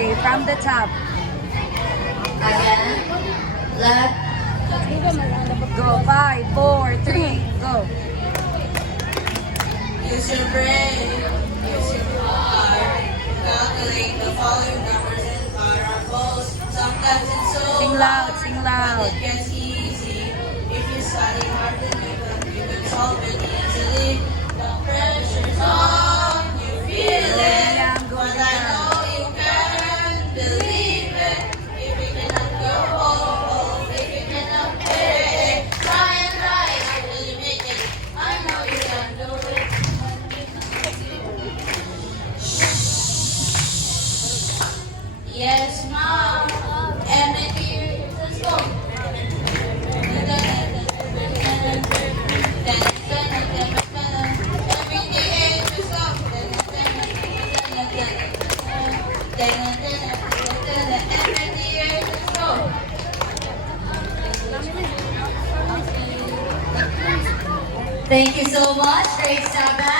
Okay, from the top. Again. Left. Go. 5, 4, 3, go. Use your brain. Use your heart. Calculate the following numbers and variables. Sometimes it's so Sing loud, sing hard, loud. but it gets easy. If you study hard, then you can solve it easily. The pressure's on. You feel it. But I know you can believe it. If you cannot go home, if you cannot pay, try and rise till you make it. I know you can do it. Yes, mom. And my dear, let's go. Every day is just go. Thank you so much. Great job.